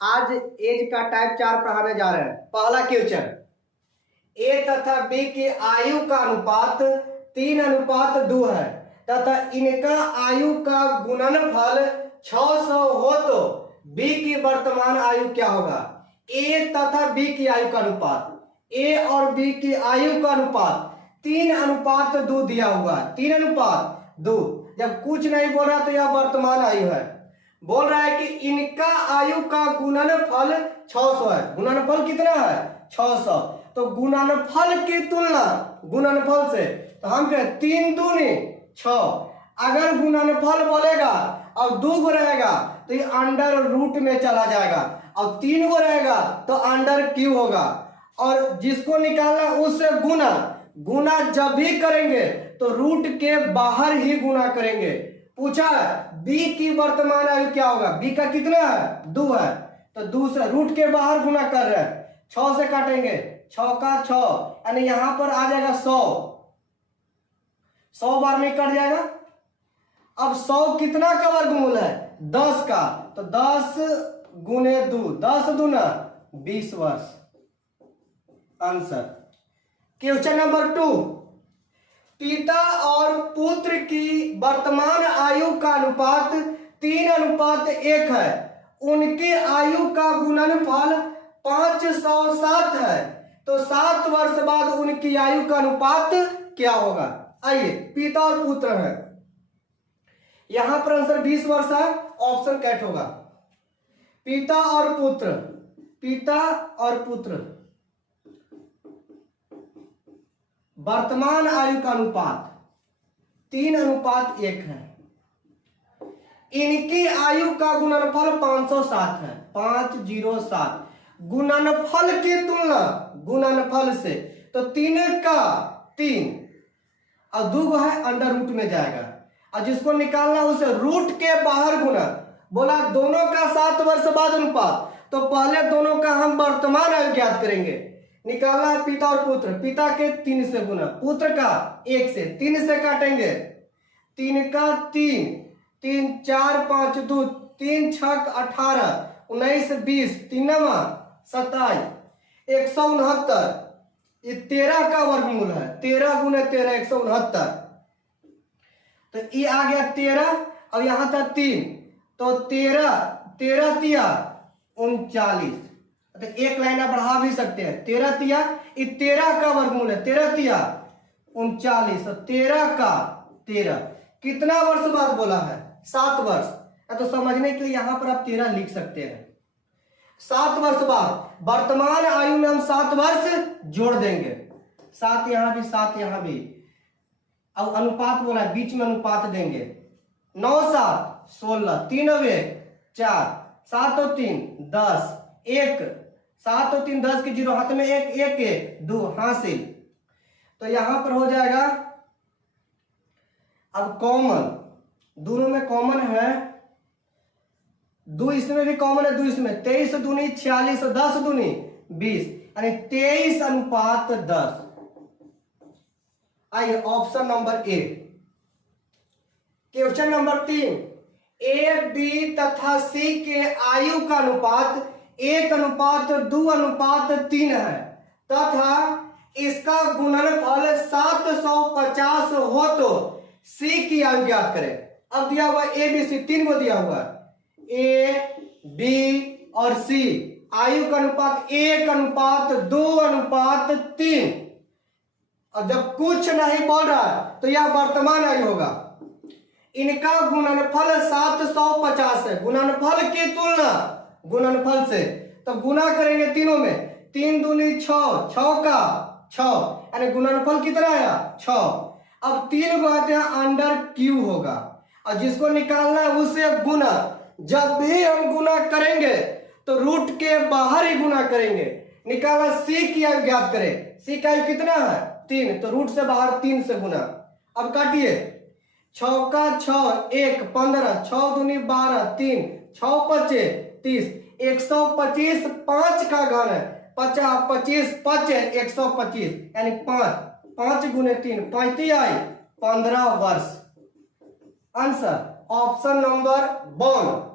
आज एज का टाइप 4 पढ़ाने जा रहे हैं। पहला क्वेश्चन, ए तथा बी की आयु का अनुपात 3:2 है तथा इनका आयु का गुणनफल 600 हो तो बी की वर्तमान आयु क्या होगा। ए तथा बी की आयु का अनुपात, ए और बी की आयु का अनुपात 3:2 दिया हुआ है। 3:2, जब कुछ नहीं बोल रहा तो यह वर्तमान आयु है। बोल रहा है कि इनका आयु का गुणनफल 600 है। गुणनफल कितना है? 600। तो गुणनफल की तुलना गुणनफल से तो हम कहें 3 दूनी 6। अगर गुणनफल बोलेगा और 2 गो रहेगा तो ये अंडर रूट में चला जाएगा, और 3 गो रहेगा तो अंडर क्यू होगा। और जिसको निकालना उससे गुना, गुना जब भी करेंगे तो रूट के बाहर ही गुना करेंगे। पूछा बी की वर्तमान आयु क्या होगा। बी का कितना है? 2 है, तो दूसरा रूट के बाहर गुना कर रहे हैं। 6 से काटेंगे, 6 का 6 यानी यहां पर आ जाएगा 100। 100 बार में कट जाएगा। अब 100 कितना का वर्गमूल है? 10 का, तो 10 गुने 2, 10 दूना 20 वर्ष। आंसर। क्वेश्चन नंबर 2, पिता और पुत्र की वर्तमान आयु का अनुपात 3:1 है। उनकी आयु का गुणनफल 507 है, तो 7 वर्ष बाद उनकी आयु का अनुपात क्या होगा। आइए, पिता और पुत्र है, यहां पर आंसर 20 वर्ष है, ऑप्शन कैट होगा। पिता और पुत्र, पिता और पुत्र वर्तमान आयु का अनुपात 3:1 है। इनकी आयु का गुणनफल 507 है, 507। गुणनफल की तुलना गुणनफल से तो 3 का 3 और 2 है, अंडर रूट में जाएगा, और जिसको निकालना उसे रूट के बाहर गुना। बोला दोनों का 7 वर्ष बाद अनुपात, तो पहले दोनों का हम वर्तमान आयु ज्ञात करेंगे। निकालना है पिता और पुत्र, पिता के 3 से गुना, पुत्र का 1 से। 3 से काटेंगे, 3 का 3, 3 4 5 2, 3 6 18, 19 20, 3 27, 169। ये 13 का वर्गमूल है। 13 गुने 13 169। तो ये आ गया 13 और यहां था 3, तो 13 13 तिया 39। तो एक लाइन आप बढ़ा भी सकते हैं। 13 तिया, ये 13 का वर्गमूल है। 13 तिया 39, 13 का 13 कितना वर्ष बाद बोला है? 7 वर्ष। तो समझने के लिए यहां पर आप 13 लिख सकते हैं। 7 वर्ष बाद वर्तमान आयु में हम 7 वर्ष जोड़ देंगे। 7 यहां भी, 7 यहां भी, अब अनुपात बोला है, बीच में अनुपात देंगे। 9 7 16, 3 और 1 4, 7 और 3 10, 1 7 और 3 10 के 0 हाथ में 1 1 के 2 हासिल। तो यहां पर हो जाएगा अब कॉमन, दोनों में कॉमन है, 2 इसमें भी कॉमन है, 2 इसमें। 23 दूनी 46, 10 दूनी 20, यानी 23:10। आइए option number A. Question number 3, A B तथा सी के आयु का अनुपात 1:2:3 है तथा इसका गुणनफल 750 हो तो सी की आयु ज्ञात करें। अब दिया हुआ ए बी सी, 3 को दिया हुआ, ए बी और सी, आयु का अनुपात 1:2:3। और जब कुछ नहीं बोल रहा है तो यह वर्तमान आयु होगा। इनका गुणनफल 750 है। गुणनफल की तुलना गुणनफल से तो गुना करेंगे तीनों में, 3 दूनी 6, 6 का 6, यानी गुणनफल कितना आया? 6। अब 3 को आते हैं, अंडर क्यू होगा, और जिसको निकालना है उससे गुना। जब भी हम गुना करेंगे तो रूट के बाहर ही गुना करेंगे। निकाला सी की आयु ज्ञात करें। सी का आयु कितना है? 3, तो रूट से बाहर 3 से गुना। अब काटिए, 6 का 6 1 15, 6 दूनी 12, 3 6 25 30, 125 5 का घन है, 50 25 5 125, यानी 5 गुने 3 35 आई 15 वर्ष। Answer option number 1।